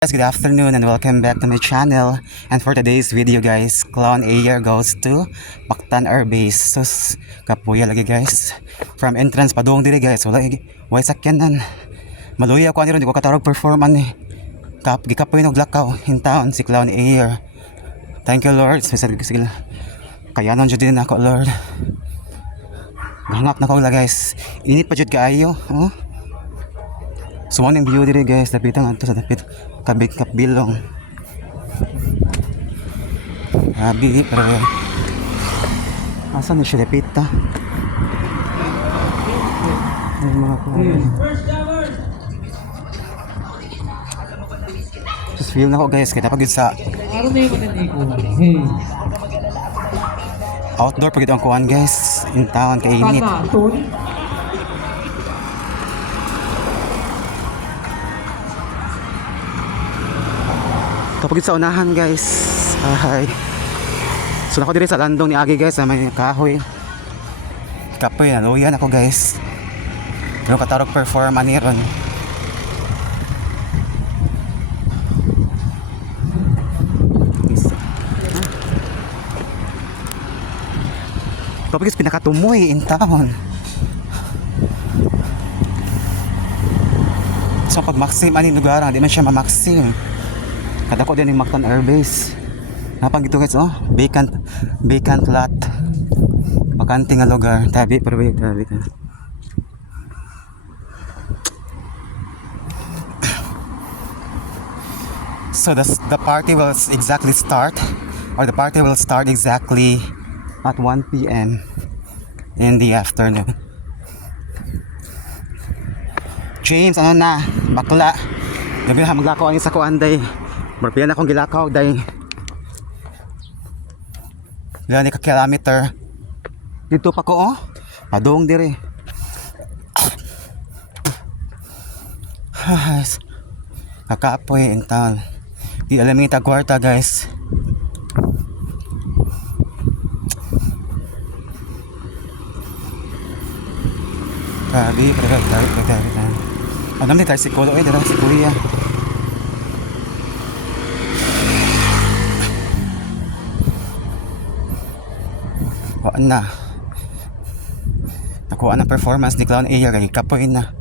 Guys, good afternoon and welcome back to my channel. And for today's video guys, Clown Air goes to Mactan Air Base. Sus, kapuya lagi guys. From entrance padung diri guys, wala sakyanan. Maluya ko ani ron di ko katarog performan ni. Gikapoy og lakaw in town si Clown Air. Thank you Lord. Sige. Kayanon jud din ako Lord. Hangap na ko la guys. Init pa jud kaayo, oh. So ang view diri guys, dapitan adto sa dapit kabit kabilong. Abi pero asa ni siya dapita? Ay mga ko. Just feel na ko guys, kaya pag sa outdoor pag ito ang kuhan guys, in town kainit. Kapag sa unahan guys, so nako diri sa landong ni Agi guys, sa may kahoy. Kapoy na luyan ako guys. Pero katarog perform ani ron. Kapag pinakatumoy in town. So pag maxim ani lugar, di man siya ma-maxim. Kada ko din yung Mactan Air Base. Napang ito guys, oh, vacant lot. Bakante nga lugar. Tabi. So the party will exactly start, or the party will start exactly at 1 p.m. in the afternoon. James, ano na? Bakla. Gabi na maglakaw ang isa ko anday. Marpiyan akong gilakaw dahil ilan ni ka-kilometer dito pa ko, oh, padung diri. Kakapoy in town, di alam yung tagwarta guys. Grabe. Ano ni tayo si Kolo, dala si Kuya. Waan na. Nakuha ng performance ni Clown Air. Kaya kapoy na.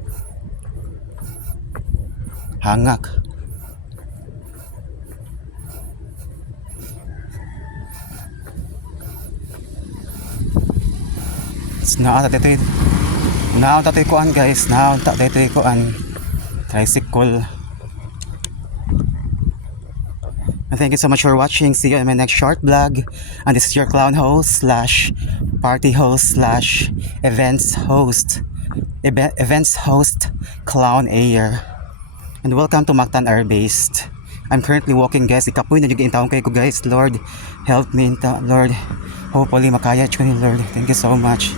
Hangak. Naon tatoy kuan guys. Naon tatoy kuan. Tricycle. And thank you so much for watching. See you in my next short vlog. And this is your clown host / party host / events host Clown Air. And welcome to Mactan Air Base. I'm currently walking guys. Ikapoy na yung taong kayo ko guys. Lord help me Lord. Hopefully makaya ko ni Lord. Thank you so much.